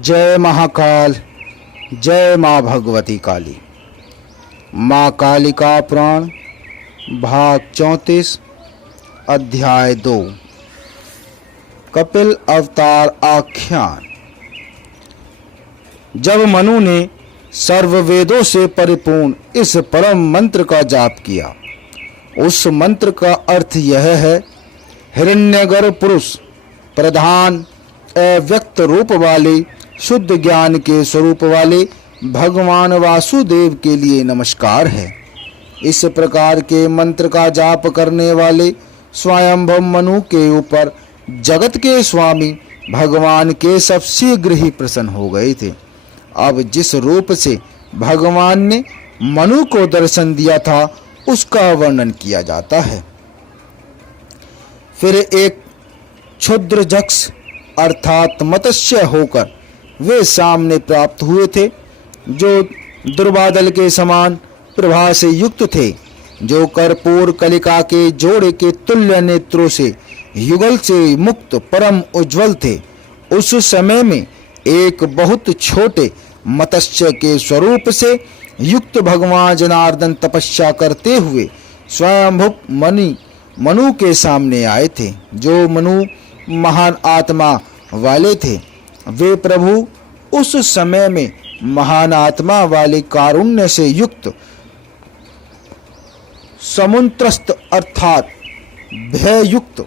जय महाकाल, जय माँ भगवती काली। माँ कालिका पुराण भाग 34 अध्याय 2 कपिल अवतार आख्यान। जब मनु ने सर्व वेदों से परिपूर्ण इस परम मंत्र का जाप किया, उस मंत्र का अर्थ यह है, हिरण्यगर्भ पुरुष प्रधान अव्यक्त रूप वाले शुद्ध ज्ञान के स्वरूप वाले भगवान वासुदेव के लिए नमस्कार है। इस प्रकार के मंत्र का जाप करने वाले स्वयंभव मनु के ऊपर जगत के स्वामी भगवान के सब शीघ्र ही प्रसन्न हो गए थे। अब जिस रूप से भगवान ने मनु को दर्शन दिया था उसका वर्णन किया जाता है। फिर एक क्षुद्र जक्ष अर्थात मत्स्य होकर वे सामने प्राप्त हुए थे, जो दुर्बादल के समान प्रभा से युक्त थे, जो कर्पूर कलिका के जोड़े के तुल्य नेत्रों से युगल से मुक्त परम उज्ज्वल थे। उस समय में एक बहुत छोटे मत्स्य के स्वरूप से युक्त भगवान जनार्दन तपस्या करते हुए स्वयंभुव मनु के सामने आए थे, जो मनु महान आत्मा वाले थे। वे प्रभु उस समय में महान आत्मा वाले कारुण्य से युक्त समुद्रस्थ अर्थात भय युक्त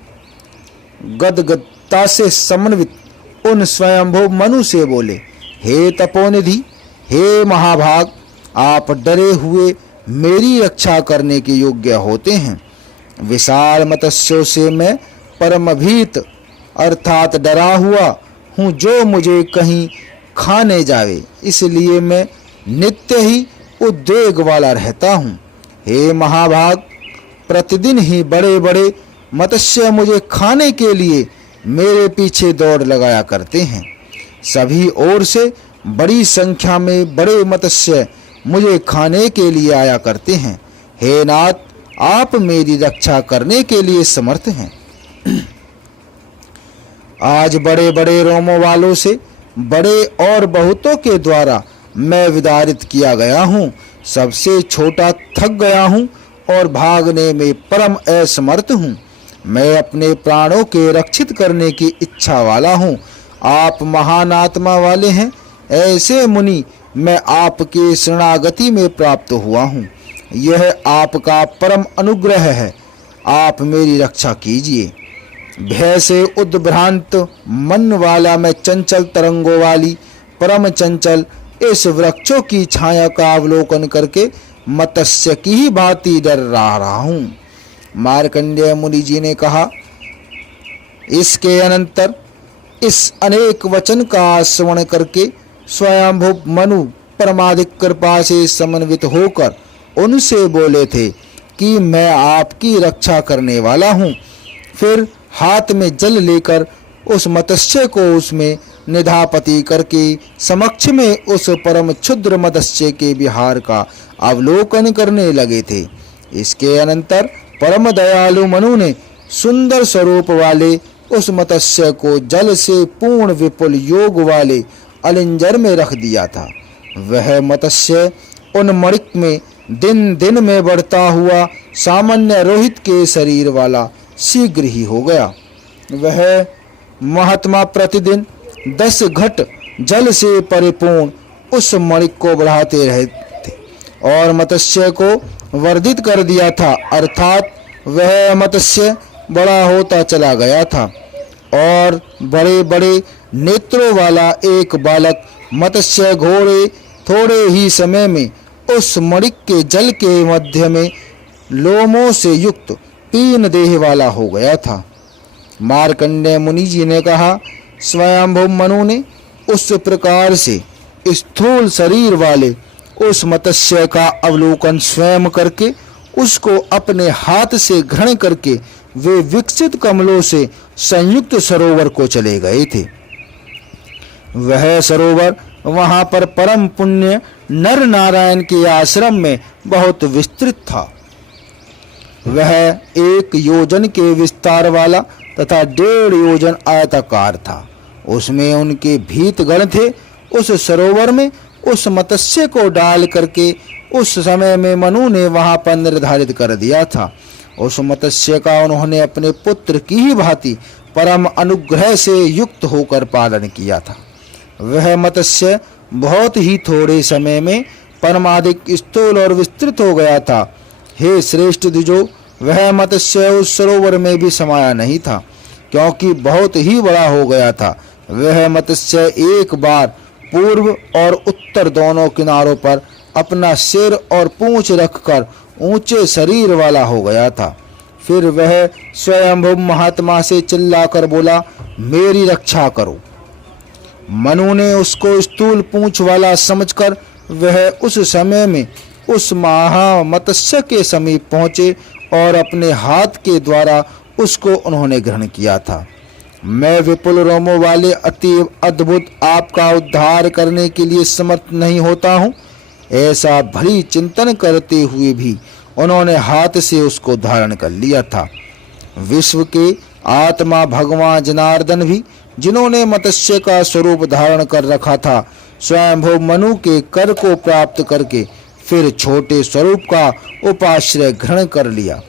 गदगदता से समन्वित उन स्वयंभुव मनु से बोले, हे तपोनिधि, हे महाभाग, आप डरे हुए मेरी रक्षा करने के योग्य होते हैं। विशाल मत्स्यों से मैं परमभीत अर्थात डरा हुआ हूँ, जो मुझे कहीं खाने जावे, इसलिए मैं नित्य ही उद्वेग वाला रहता हूँ। हे महाभाग, प्रतिदिन ही बड़े बड़े मत्स्य मुझे खाने के लिए मेरे पीछे दौड़ लगाया करते हैं। सभी ओर से बड़ी संख्या में बड़े मत्स्य मुझे खाने के लिए आया करते हैं। हे नाथ, आप मेरी रक्षा करने के लिए समर्थ हैं। आज बड़े बड़े रोमों वालों से बड़े और बहुतों के द्वारा मैं विदारित किया गया हूँ। सबसे छोटा थक गया हूँ और भागने में परम असमर्थ हूँ। मैं अपने प्राणों के रक्षित करने की इच्छा वाला हूँ। आप महान आत्मा वाले हैं, ऐसे मुनि मैं आपके शरणागति में प्राप्त हुआ हूँ। यह आपका परम अनुग्रह है, आप मेरी रक्षा कीजिए। भय से उद्भ्रांत मन वाला मैं चंचल तरंगों वाली परम चंचल इस वृक्षों की छाया का अवलोकन करके मत्स्य की ही भांति डर रहा हूँ। मार्कंडेय मुनि जी ने कहा, इसके अनंतर इस अनेक वचन का श्रवण करके स्वयंभुव मनु परमाधिक कृपा से समन्वित होकर उनसे बोले थे कि मैं आपकी रक्षा करने वाला हूँ। फिर हाथ में जल लेकर उस मत्स्य को उसमें निधापति करके समक्ष में उस परम क्षुद्र मत्स्य के विहार का अवलोकन करने लगे थे। इसके अनंतर परम दयालु मनु ने सुंदर स्वरूप वाले उस मत्स्य को जल से पूर्ण विपुल योग वाले अलिंजर में रख दिया था। वह मत्स्य उन मणिक में दिन दिन में बढ़ता हुआ सामान्य रोहित के शरीर वाला शीघ्र ही हो गया। वह महात्मा प्रतिदिन 10 घट जल से परिपूर्ण उस मणिक को बढ़ाते रहे थे और मत्स्य को वर्धित कर दिया था, अर्थात वह मत्स्य बड़ा होता चला गया था और बड़े बड़े नेत्रों वाला एक बालक मत्स्य घोड़े थोड़े ही समय में उस मणिक के जल के मध्य में लोमों से युक्त 3 देह वाला हो गया था। मार्कंडेय मुनि जी ने कहा, स्वयंभुव मनु ने उस प्रकार से स्थूल शरीर वाले उस मत्स्य का अवलोकन स्वयं करके उसको अपने हाथ से ग्रहण करके वे विकसित कमलों से संयुक्त सरोवर को चले गए थे। वह सरोवर वहां पर परम पुण्य नर नारायण के आश्रम में बहुत विस्तृत था। वह 1 योजन के विस्तार वाला तथा 1.5 योजन आयताकार था उसमें उनके भीतगण थे। उस सरोवर में उस मत्स्य को डाल करके उस समय में मनु ने वहां पर निर्धारित कर दिया था। उस मत्स्य का उन्होंने अपने पुत्र की ही भांति परम अनुग्रह से युक्त होकर पालन किया था। वह मत्स्य बहुत ही थोड़े समय में परमाधिक स्थूल और विस्तृत हो गया था। हे श्रेष्ठ द्विजो, वह मत्स्य उस सरोवर में भी समाया नहीं था, क्योंकि बहुत ही बड़ा हो गया था। वह मत्स्य एक बार पूर्व और उत्तर दोनों किनारों पर अपना सिर और पूंछ रखकर ऊंचे शरीर वाला हो गया था। फिर वह स्वयंभू महात्मा से चिल्लाकर बोला, मेरी रक्षा करो। मनु ने उसको स्थूल पूंछ वाला समझकर वह उस समय में उस महामत्स्य के समीप पहुंचे और अपने हाथ के द्वारा उसको उन्होंने ग्रहण किया था। मैं विपुल रोमों वाले अति अद्भुत आपका उद्धार करने के लिए समर्थ नहीं होता हूँ, ऐसा भली चिंतन करते हुए भी उन्होंने हाथ से उसको धारण कर लिया था। विश्व के आत्मा भगवान जनार्दन भी, जिन्होंने मत्स्य का स्वरूप धारण कर रखा था, स्वयंभू मनु के कर को प्राप्त करके फिर छोटे स्वरूप का उपाश्रय ग्रहण कर लिया।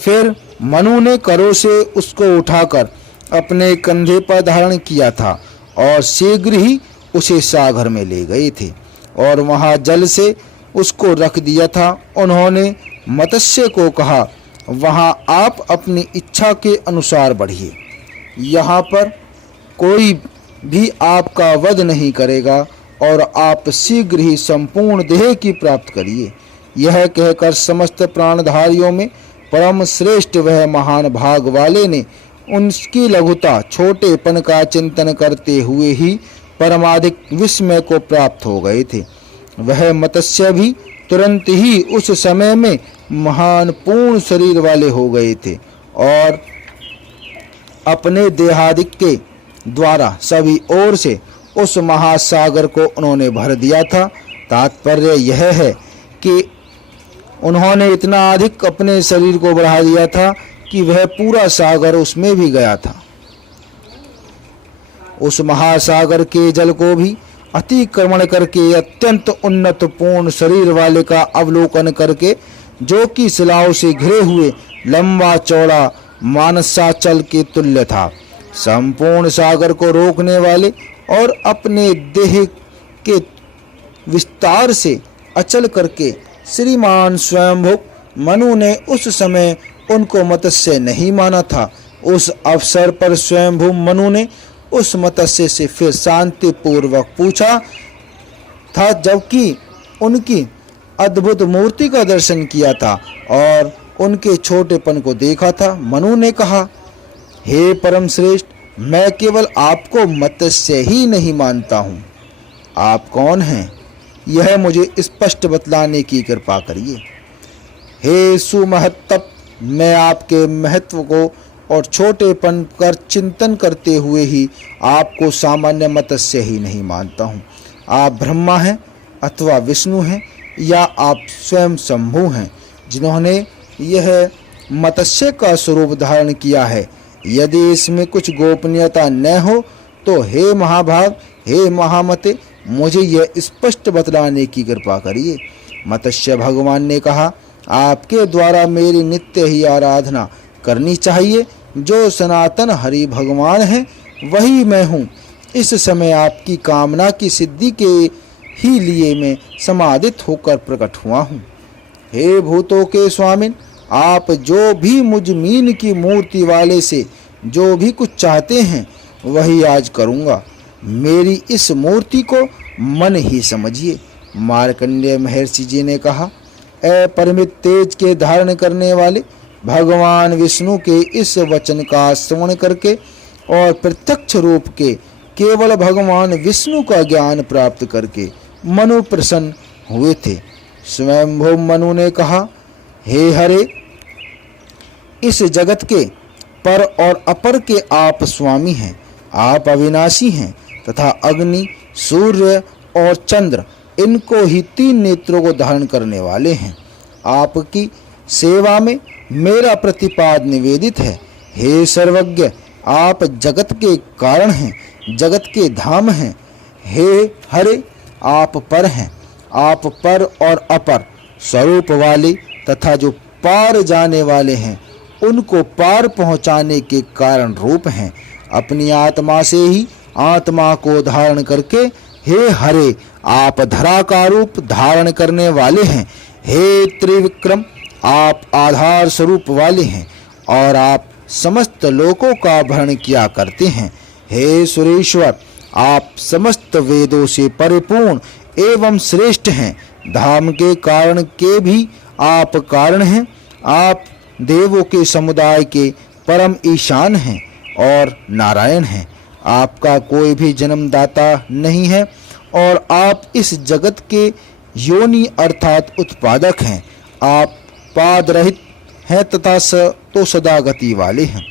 फिर मनु ने करों से उसको उठाकर अपने कंधे पर धारण किया था और शीघ्र ही उसे सागर में ले गए थे और वहां जल से उसको रख दिया था। उन्होंने मत्स्य को कहा, वहां आप अपनी इच्छा के अनुसार बढ़िए, यहाँ पर कोई भी आपका वध नहीं करेगा और आप शीघ्र ही संपूर्ण देह की प्राप्त करिए। यह कहकर समस्त प्राणधारियों में परम श्रेष्ठ वह महान भाग वाले ने उनकी लघुता छोटेपन का चिंतन करते हुए ही परमाधिक विस्मय को प्राप्त हो गए थे। वह मत्स्य भी तुरंत ही उस समय में महान पूर्ण शरीर वाले हो गए थे और अपने देहादिक के द्वारा सभी ओर से उस महासागर को उन्होंने भर दिया था। तात्पर्य यह है कि उन्होंने इतना अधिक अपने शरीर को बढ़ा दिया था कि वह पूरा सागर उसमें भी गया था। उस महासागर के जल को भी अतिक्रमण करके अत्यंत उन्नत पूर्ण शरीर वाले का अवलोकन करके, जो कि शिलाओं से घिरे हुए लंबा चौड़ा मानसाचल के तुल्य था, संपूर्ण सागर को रोकने वाले और अपने देह के विस्तार से अचल करके श्रीमान स्वयंभू मनु ने उस समय उनको मत्स्य नहीं माना था। उस अवसर पर स्वयंभू मनु ने उस मत्स्य से फिर शांति पूर्वक पूछा था, जबकि उनकी अद्भुत मूर्ति का दर्शन किया था और उनके छोटेपन को देखा था। मनु ने कहा, हे परम श्रेष्ठ, मैं केवल आपको मत्स्य ही नहीं मानता हूँ, आप कौन हैं यह मुझे स्पष्ट बतलाने की कृपा करिए। हे सुमहत्तप, मैं आपके महत्व को और छोटेपन कर चिंतन करते हुए ही आपको सामान्य मत्स्य ही नहीं मानता हूँ। आप ब्रह्मा हैं अथवा विष्णु हैं या आप स्वयं शंभु हैं, जिन्होंने यह मत्स्य का स्वरूप धारण किया है। यदि इसमें कुछ गोपनीयता न हो तो हे महाभाग, हे महामते, मुझे यह स्पष्ट बतलाने की कृपा करिए। मत्स्य भगवान ने कहा, आपके द्वारा मेरी नित्य ही आराधना करनी चाहिए। जो सनातन हरि भगवान है वही मैं हूँ। इस समय आपकी कामना की सिद्धि के ही लिए मैं समादित होकर प्रकट हुआ हूँ। हे भूतों के स्वामिन, आप जो भी मुझ मीन की मूर्ति वाले से जो भी कुछ चाहते हैं वही आज करूँगा। मेरी इस मूर्ति को मन ही समझिए। मार्कंडेय महर्षि जी ने कहा, अपरिमित तेज के धारण करने वाले भगवान विष्णु के इस वचन का श्रवण करके और प्रत्यक्ष रूप के केवल भगवान विष्णु का ज्ञान प्राप्त करके मनु प्रसन्न हुए थे। स्वयंभू मनु ने कहा, हे हरे, इस जगत के पर और अपर के आप स्वामी हैं। आप अविनाशी हैं तथा अग्नि, सूर्य और चंद्र, इनको ही 3 नेत्रों को धारण करने वाले हैं। आपकी सेवा में मेरा प्रतिपाद निवेदित है। हे सर्वज्ञ, आप जगत के कारण हैं, जगत के धाम हैं। हे हरे, आप पर हैं, आप पर और अपर स्वरूप वाले तथा जो पार जाने वाले हैं, उनको पार पहुंचाने के कारण रूप हैं। अपनी आत्मा से ही आत्मा को धारण करके हे हरे, आप धरा का रूप धारण करने वाले हैं। हे त्रिविक्रम, आप आधार स्वरूप वाले हैं और आप समस्त लोकों का भरण किया करते हैं। हे सुरेश्वर, आप समस्त वेदों से परिपूर्ण एवं श्रेष्ठ हैं। धाम के कारण के भी आप कारण हैं। आप देवों के समुदाय के परम ईशान हैं और नारायण हैं। आपका कोई भी जन्मदाता नहीं है और आप इस जगत के योनि अर्थात उत्पादक हैं। आप पाद रहित हैं तथा तो सदा गति वाले हैं।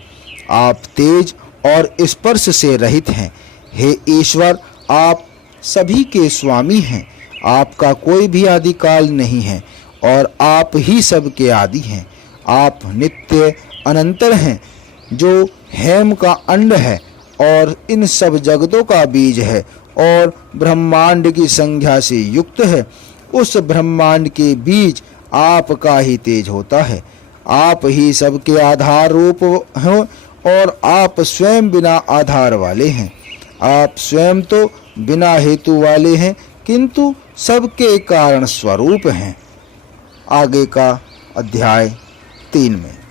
आप तेज और स्पर्श से रहित हैं। हे ईश्वर, आप सभी के स्वामी हैं। आपका कोई भी आदिकाल नहीं है और आप ही सबके आदि हैं। आप नित्य अनंतर हैं, जो हेम का अंड है और इन सब जगतों का बीज है और ब्रह्मांड की संख्या से युक्त है। उस ब्रह्मांड के बीज आपका ही तेज होता है। आप ही सबके आधार रूप हो और आप स्वयं बिना आधार वाले हैं। आप स्वयं तो बिना हेतु वाले हैं, किंतु सबके कारण स्वरूप हैं। आगे का अध्याय 3 में।